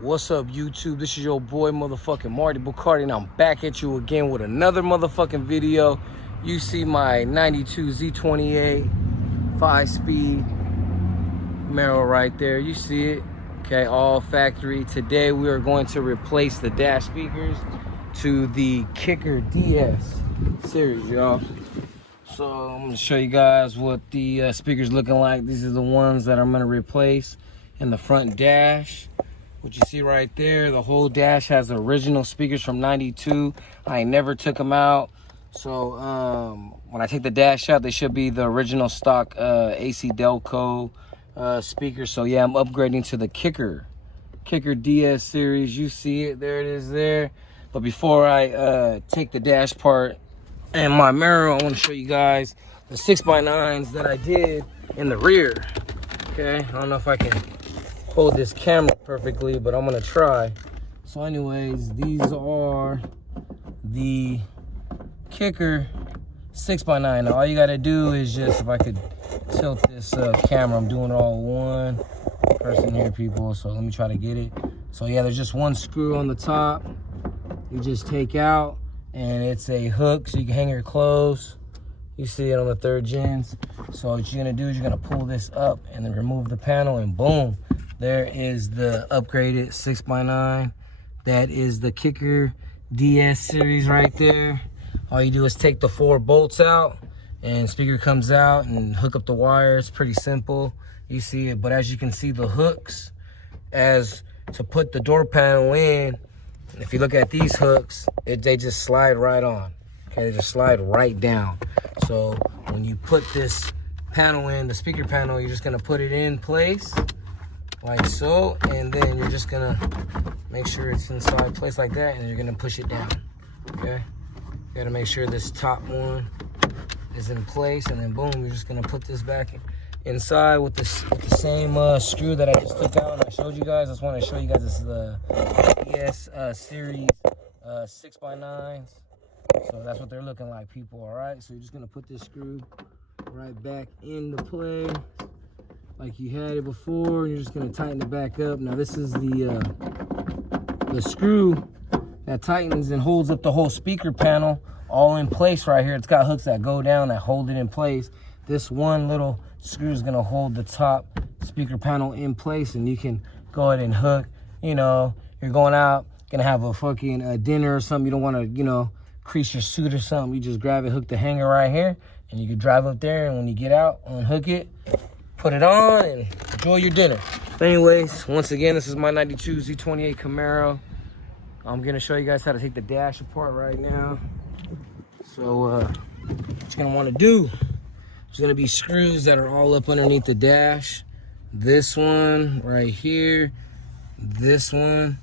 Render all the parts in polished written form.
What's up, YouTube? This is your boy, motherfucking Marty Bacardi, and I'm back at you again with another motherfucking video. You see my 92 Z28 5-speed Camaro right there. You see it, okay, all factory. Today we are going to replace the dash speakers to the Kicker DS series, y'all. So I'm gonna show you guys what the speakers looking like. These are the ones that I'm gonna replace in the front dash. What you see right there, the whole dash has the original speakers from 92. I never took them out. So when I take the dash out, they should be the original stock AC Delco speakers. So yeah, I'm upgrading to the Kicker DS series. You see it, there it is there. But before I take the dash part and my mirror, I want to show you guys the 6x9s that I did in the rear. Okay, I don't know if I can hold this camera perfectly, but I'm gonna try. So anyways, these are the Kicker 6x9. Now all you gotta do is just, if I could tilt this camera, I'm doing it all one person here, people, so let me try to get it. So yeah, there's just one screw on the top you just take out, and it's a hook so you can hang your clothes. You see it on the 3rd gens. So what you're gonna do is you're gonna pull this up and then remove the panel, and boom, there is the upgraded 6x9. That is the Kicker DS series right there. All you do is take the 4 bolts out, and speaker comes out, and hook up the wire. It's pretty simple. You see it, but as you can see, the hooks, as to put the door panel in, if you look at these hooks, they just slide right on. Okay, they just slide right down. So when you put this panel in, the speaker panel, you're just gonna put it in place like so, and then you're just gonna make sure it's inside place like that, and you're gonna push it down. Okay, you gotta make sure this top one is in place, and then boom, you're just gonna put this back inside with the same screw that I just took out and I showed you guys. I just want to show you guys, this is the ES series 6x9s. So that's what they're looking like, people. All right, so you're just gonna put this screw right back into play like you had it before, and you're just gonna tighten it back up. Now this is the screw that tightens and holds up the whole speaker panel all in place right here. It's got hooks that go down that hold it in place. This one little screw is gonna hold the top speaker panel in place, and you can go ahead and hook, you know, you're going out, gonna have a fucking dinner or something, you don't wanna, you know, crease your suit or something, you just grab it, hook the hanger right here, and you can drive up there, and when you get out, unhook it, put it on, and enjoy your dinner. But anyways, once again, this is my 92 Z28 Camaro. I'm gonna show you guys how to take the dash apart right now. So what you're gonna wanna do, there's gonna be screws that are all up underneath the dash. This one right here, this one,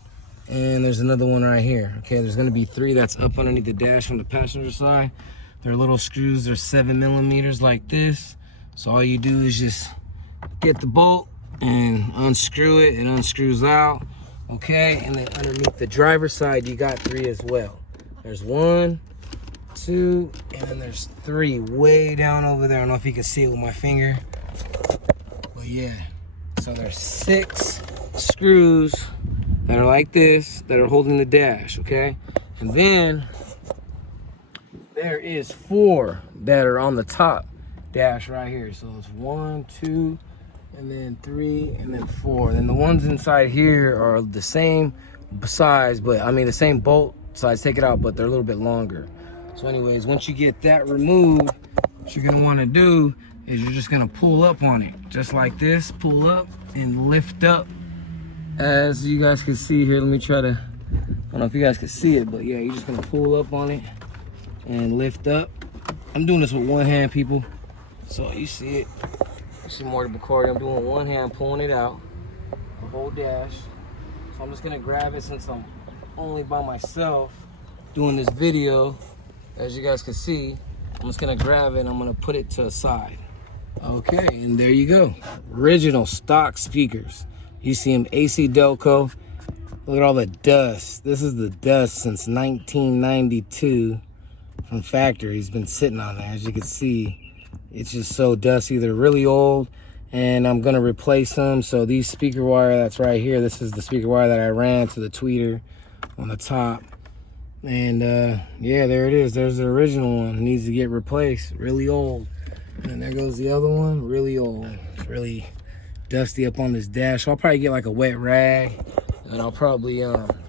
and there's another one right here. Okay, there's gonna be 3 that's up underneath the dash from the passenger side. They're little screws, they're 7mm like this. So all you do is just get the bolt and unscrew it, it unscrews out. Okay, and then underneath the driver's side, you got 3 as well. There's 1, 2, and then there's 3 way down over there. I don't know if you can see it with my finger, but yeah. So there's 6 screws that are like this that are holding the dash, okay? And then there is 4 that are on the top dash right here. So it's 1, 2, and then 3, and then 4. And then the ones inside here are the same size, but I mean the same bolt size, take it out, but they're a little bit longer. So anyways, once you get that removed, what you're gonna wanna do is you're just gonna pull up on it, just like this, pull up and lift up. As you guys can see here, let me try to, I don't know if you guys can see it, but yeah, you're just gonna pull up on it and lift up. I'm doing this with one hand, people. So you see it, you see Marty Bacardi, I'm doing one hand, pulling it out, the whole dash. So I'm just gonna grab it, since I'm only by myself doing this video. As you guys can see, I'm just gonna grab it and I'm gonna put it to the side. Okay, and there you go. Original stock speakers. You see them, AC Delco. Look at all the dust. This is the dust since 1992 from factory. It's been sitting on there. As you can see, it's just so dusty. They're really old. and I'm gonna replace them. So these speaker wire that's right here, this is the speaker wire that I ran to the tweeter on the top. And yeah, there it is. There's the original one. It needs to get replaced. Really old. And there goes the other one. Really old. It's really dusty up on this dash. I'll probably get like a wet rag, and I'll probably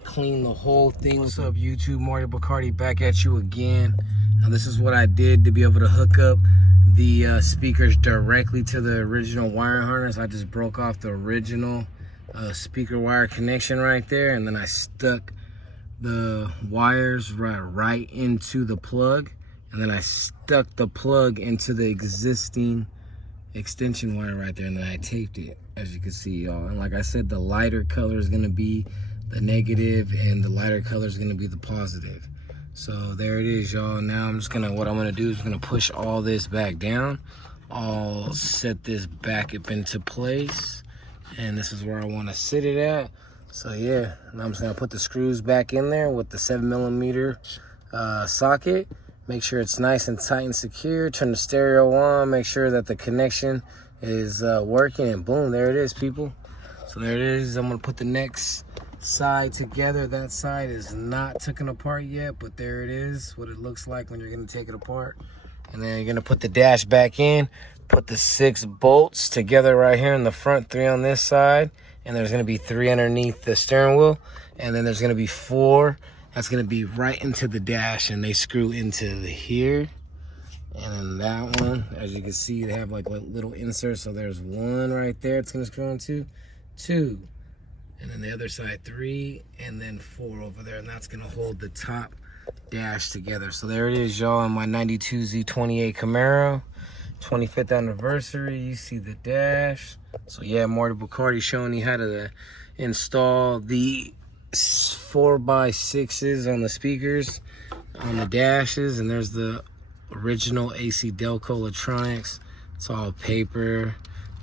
clean the whole thing. What's up, YouTube? Marty Bacardi back at you again. Now this is what I did to be able to hook up the speakers directly to the original wire harness. I just broke off the original speaker wire connection right there, and then I stuck the wires right into the plug, and then I stuck the plug into the existing extension wire right there, and then I taped it, as you can see, y'all. And like I said, the lighter color is gonna be the negative, and the lighter color is gonna be the positive. So there it is, y'all. Now what I'm gonna do is gonna push all this back down. I'll set this back up into place, and this is where I want to sit it at. So yeah, now I'm just gonna put the screws back in there with the 7mm socket. Make sure it's nice and tight and secure. Turn the stereo on, make sure that the connection is working, and boom, there it is, people. So there it is. I'm gonna put the next side together. That side is not taken apart yet, but there it is, what it looks like when you're gonna take it apart. And then you're gonna put the dash back in, put the 6 bolts together right here in the front, 3 on this side, and there's gonna be 3 underneath the steering wheel, and then there's gonna be 4 that's gonna be right into the dash, and they screw into here. And then that one, as you can see, they have like little inserts. So there's 1 right there it's gonna screw into, 2, and then the other side 3, and then 4 over there, and that's gonna hold the top dash together. So there it is, y'all, on my 92 Z28 Camaro, 25th anniversary. You see the dash. So yeah, Marty Bacardi showing you how to install the 4x6s on the speakers on the dashes. And there's the original AC Delco electronics. It's all paper,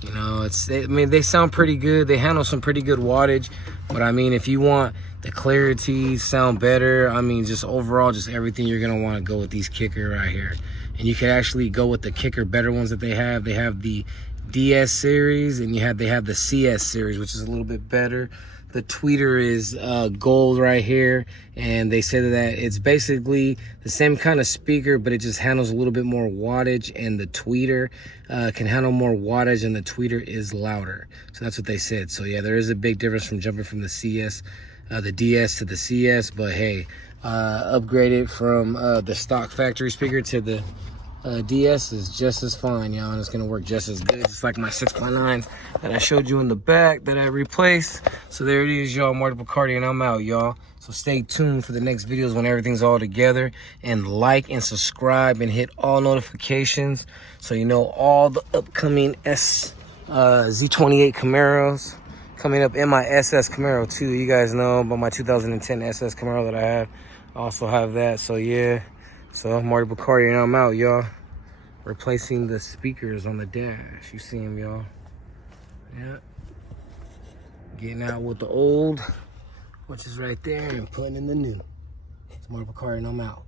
you know. I mean, they sound pretty good. They handle some pretty good wattage, but I mean, if you want the clarity, sound better, I mean, just overall, just everything, you're gonna want to go with these kicker right here. And you can actually go with the kicker better ones that they have. They have the DS series, and they have the CS series, which is a little bit better. The tweeter is gold right here, and they say that it's basically the same kind of speaker, but it just handles a little bit more wattage, and the tweeter can handle more wattage, and the tweeter is louder. So that's what they said. So yeah, there is a big difference from jumping from the the DS to the CS, but hey, upgraded from the stock factory speaker to the DS is just as fine, y'all, and it's gonna work just as good. It's like my 6.9 that I showed you in the back that I replaced. So there it is, y'all. Marty Bacardi, and I'm out, y'all. So stay tuned for the next videos when everything's all together, and like and subscribe and hit all notifications so you know all the upcoming Z28 Camaros coming up, in my SS Camaro too. You guys know about my 2010 SS Camaro that I have. I also have that. So yeah. So Marty Bacardi, and I'm out, y'all. Replacing the speakers on the dash. You see them, y'all. Yeah. Getting out with the old, which is right there, and putting in the new. It's Marty Bacardi, and I'm out.